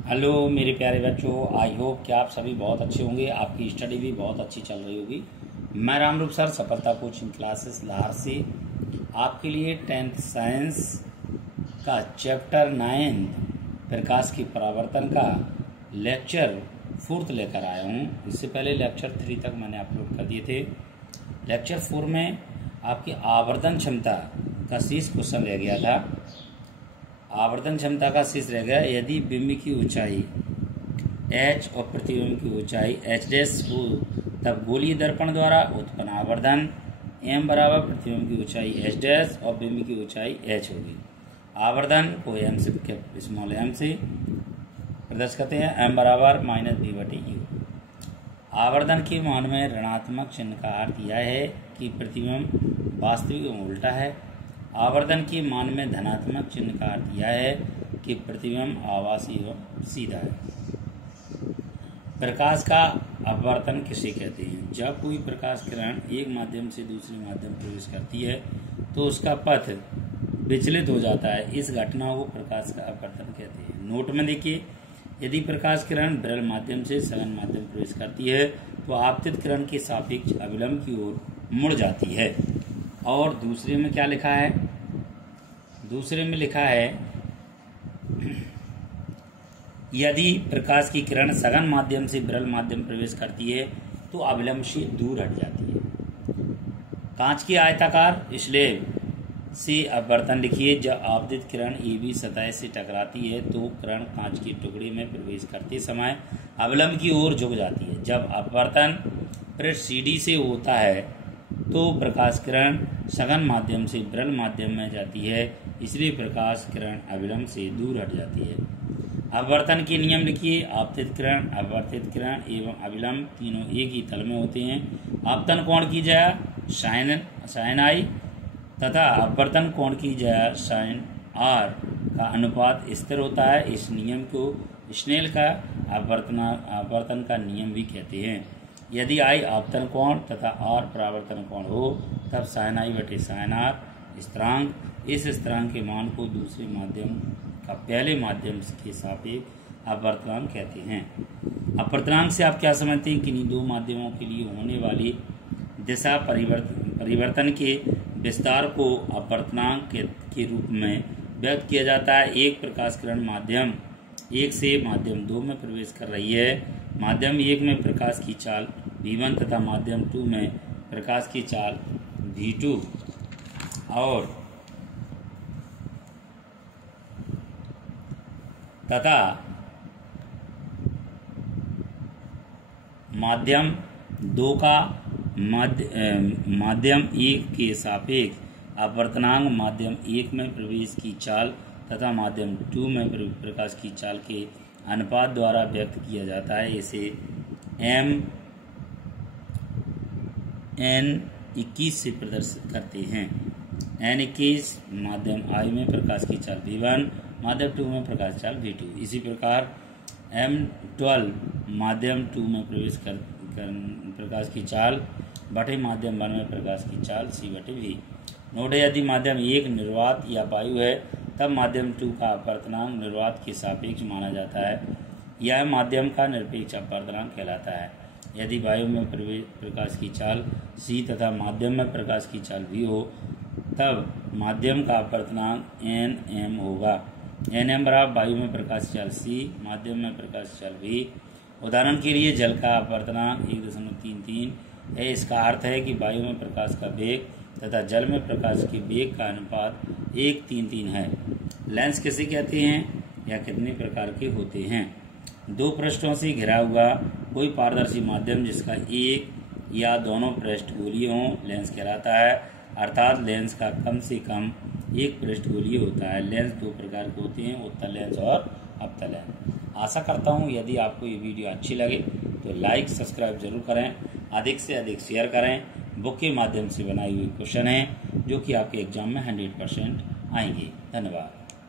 Hello मेरे प्यारे बच्चों, आई होप कि आप सभी बहुत अच्छे होंगे। आपकी स्टडी भी बहुत अच्छी चल रही होगी। मैं रामरूप सर सफलता कोचिंग क्लासेस लाहौर से आपके लिए 10th साइंस का चैप्टर 9 प्रकाश की परावर्तन का लेक्चर 4 लेकर आया हूँ। इससे पहले लेक्चर 3 तक मैंने अपलोड कर दिए थे। लेक्चर 4 में आपकी आवर्धन क्षमता का शेष क्वेश्चन रह गया था। आवर्धन क्षमता का शेष रह गया, यदि बिंब की ऊंचाई h और प्रतिबिंब की ऊंचाई h' हो तब गोलीय दर्पण द्वारा उत्पन्न आवर्धन m बराबर प्रतिबिंब की ऊंचाई h' और बिंब की ऊंचाई h होगी। आवर्धन को m से स्मॉल m से प्रदर्शित करते हैं, m बराबर -b/u। आवर्धन के मान में ऋणात्मक चिन्ह का अर्थ यह है कि प्रतिबिंब वास्तविक एवं उल्टा है। आवर्धन के मान में धनात्मक चिन्ह का अर्थ यह है कि प्रतिबिंब आभासी एवं सीधा है। प्रकाश का अपवर्तन किसे कहते हैं? जब कोई प्रकाश किरण एक माध्यम से दूसरे माध्यम प्रवेश करती है तो उसका पथ विचलित हो जाता है। इस घटना को प्रकाश का अपवर्तन कहते हैं। नोट में देखिए, यदि प्रकाश किरण विरल माध्यम से सघन माध्यम प्रवेश करती है तो आपतित किरण के सापेक्ष अविलंब की ओर मुड़ जाती है। और दूसरे में क्या लिखा है? दूसरे में लिखा है, यदि प्रकाश की किरण सघन माध्यम से विरल माध्यम प्रवेश करती है तो अविलंब से दूर हट जाती है। कांच की आयताकार स्लेब से अपवर्तन लिखिए। जब आपतित किरण AB सतह से टकराती है तो किरण कांच के टुकड़े में प्रवेश करते समय अविलंब की ओर झुक जाती है। जब अपवर्तन पृष्ठ CD से होता है तो प्रकाश किरण सघन माध्यम से विरल माध्यम में जाती है, इसलिए प्रकाश किरण अविलंब से दूर हट जाती है। अपवर्तन के नियम लिखिए। आपतित किरण, अपवर्तित किरण एवं अविलंब तीनों एक ही तल में होते हैं। आपतन कोण की जया sin I तथा अपवर्तन कोण की जया sin R का अनुपात स्थिर होता है। इस नियम को स्नेल का अपवर्तन का नियम भी कहते हैं। यदि I आपतन कोण तथा R परावर्तन कोण हो तब sin I/sin R स्थिरांक, इस स्थिरांक के मान को दूसरे माध्यम का पहले माध्यम के सापेक्ष अपवर्तनांक कहते हैं। अपवर्तनांक से आप क्या समझते हैं? किन्हीं दो माध्यमों के लिए होने वाली दिशा परिवर्तन के विस्तार को अपवर्तनांक के रूप में व्यक्त किया जाता है। एक प्रकाश किरण माध्यम 1 से माध्यम 2 में प्रवेश कर रही है। माध्यम 1 में प्रकाश की चाल v1 तथा माध्यम 2 में प्रकाश की चाल v2 और तथा माध्यम 2 का माध्यम 1 के सापेक्ष अपवर्तनांक माध्यम 1 में प्रवेश की चाल तथा माध्यम 2 में प्रकाश की चाल के अनुपात द्वारा व्यक्त किया जाता है। इसे N21 से प्रदर्शित करते हैं। N21 माध्यम I में प्रकाश की चाल v1, माध्यम 2 में प्रकाश चाल v2। इसी प्रकार M12 माध्यम 2 में प्रवेश कर प्रकाश की चाल बटे माध्यम 1 में प्रकाश की चाल c/v। नोट है, यदि माध्यम 1 निर्वात या वायु है तब माध्यम 2 का अपवर्तनांक निर्वात के सापेक्ष माना जाता है। यह माध्यम का निरपेक्ष अपवर्तनांक कहलाता है। यदि वायु में प्रकाश की चाल c तथा माध्यम में प्रकाश की चाल v हो तब माध्यम का अपवर्तनांक nm होगा। nm बराबर वायु में प्रकाश की चाल c, माध्यम में प्रकाश की चाल v। उदाहरण के लिए जल का अपवर्तनांक 1.33 है। इसका अर्थ है कि वायु में प्रकाश का वेग तथा जल में प्रकाश के वेग का अनुपात 1:33 है। लेंस किसे कहते हैं या कितने प्रकार के होते हैं? दो पृष्ठों से घिरा हुआ कोई पारदर्शी माध्यम जिसका एक या दोनों पृष्ठ गोलीय हों लेंस कहलाता है, अर्थात लेंस का कम से कम एक पृष्ठ गोलीय होता है। लेंस दो प्रकार के होते हैं, उत्तल लेंस और अवतल लेंस। आशा करता हूँ यदि आपको ये वीडियो अच्छी लगे तो लाइक सब्सक्राइब जरूर करें, अधिक से अधिक शेयर करें। बुक के माध्यम से बनाई हुई क्वेश्चन हैं जो कि आपके एग्जाम में 100% आएंगे। धन्यवाद।